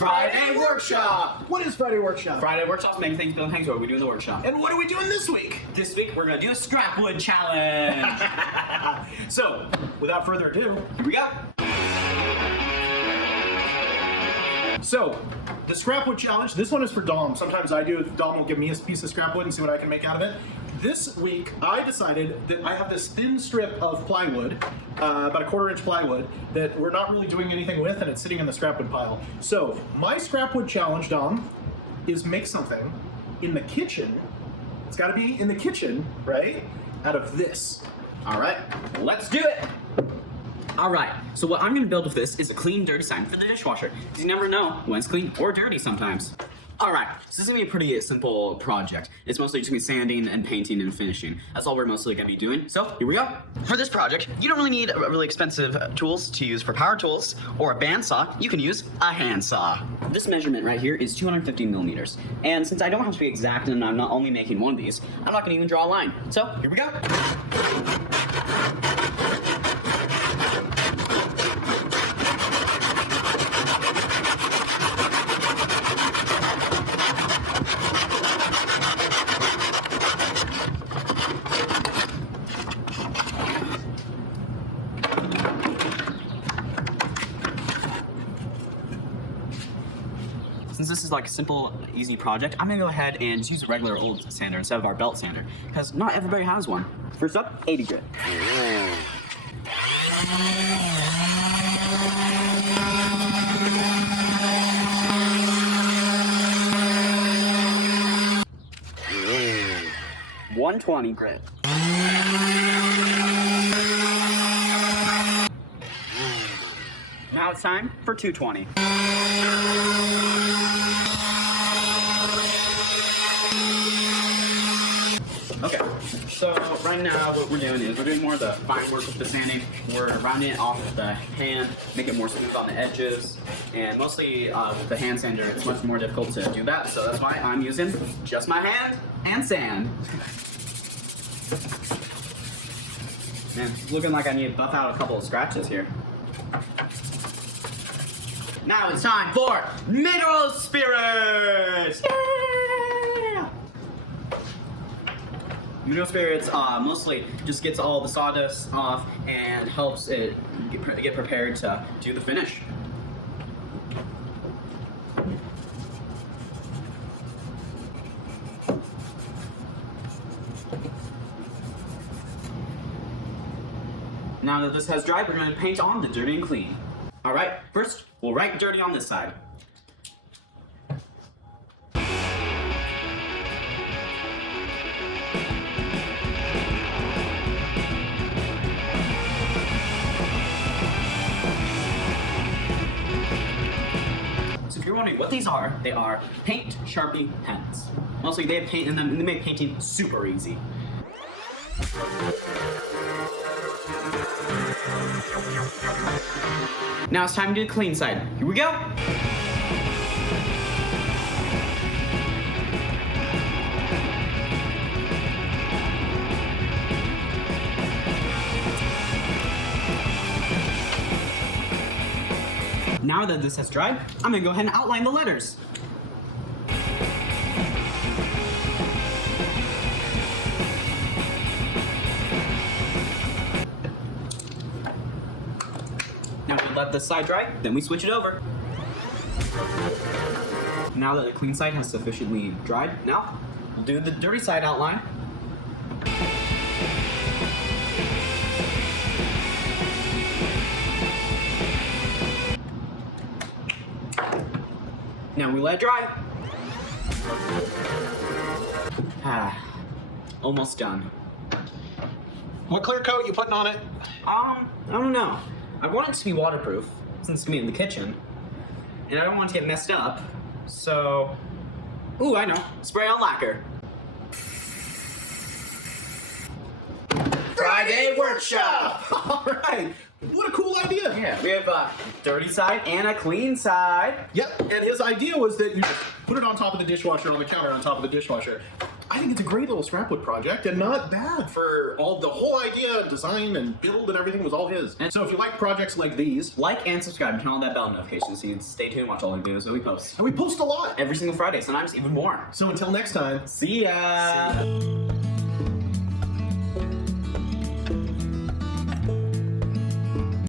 Friday Workshop! What is Friday Workshop? Friday Workshop's making things build things. What are we doing in the workshop? And what are we doing this week? This week we're gonna do a Scrapwood challenge. So, without further ado, Here we go. So, the Scrapwood challenge, this one is for Dom. Sometimes I do, Dom will give me a piece of Scrapwood and see what I can make out of it. This week, I decided that I have this thin strip of plywood, about a 1/4-inch plywood, that we're not really doing anything with, and it's sitting in the Scrapwood pile. So, my Scrapwood challenge, Dom, is make something in the kitchen. It's gotta be in the kitchen, right? Out of this. All right, let's do it. All right, so what I'm gonna build with this is a clean, dirty sign for the dishwasher. Because you never know when it's clean or dirty sometimes. All right, so this is gonna be a pretty simple project. It's mostly just gonna be sanding and painting and finishing. That's all we're mostly gonna be doing. So here we go. For this project, you don't really need really expensive tools to use for power tools or a bandsaw. You can use a handsaw. This measurement right here is 250 millimeters. And since I don't have to be exact and I'm not only making one of these, I'm not gonna even draw a line. So here we go. Since this is like a simple, easy project, I'm gonna go ahead and just use a regular old sander instead of our belt sander, because not everybody has one. First up, 80 grit. $120 grit. Now it's time for 220. Okay, so right now what we're doing is we're doing more of the fine work with the sanding. We're rounding it off with the hand, make it more smooth on the edges, and mostly with the hand sander, it's much more difficult to do that, so that's why I'm using just my hand and sand. Man, it's looking like I need to buff out a couple of scratches here. Now it's time for Mineral Spirits! Yeah! Mineral Spirits mostly just gets all the sawdust off and helps it get prepared to do the finish. Now that this has dried, we're going to paint on the dirty and clean. All right, first, we'll write dirty on this side. So if you're wondering what these are, they are paint Sharpie pens. Mostly they have paint in them and they make painting super easy. Now it's time to do the clean side. Here we go. Now that this has dried, I'm gonna go ahead and outline the letters. Now we let this side dry, then we switch it over. Now that the clean side has sufficiently dried, now we'll do the dirty side outline. Now we let it dry. Almost done. what clear coat you putting on it? I don't know. I want it to be waterproof, since it's gonna be in the kitchen. And I don't want it to get messed up, so... Ooh, I know. Spray on lacquer. Friday Workshop! Alright, what a cool idea! Yeah, we have a dirty side and a clean side. Yep, and his idea was that you just put it on top of the dishwasher, on the counter on top of the dishwasher. I think it's a great little Scrapwood project and not bad for the whole idea, design and build and everything was all his. And so if you like projects like these, Like and subscribe and turn on that bell notification so you can stay tuned, watch all the videos that we post. and we post a lot. Every single Friday, sometimes even more. So until next time, See ya!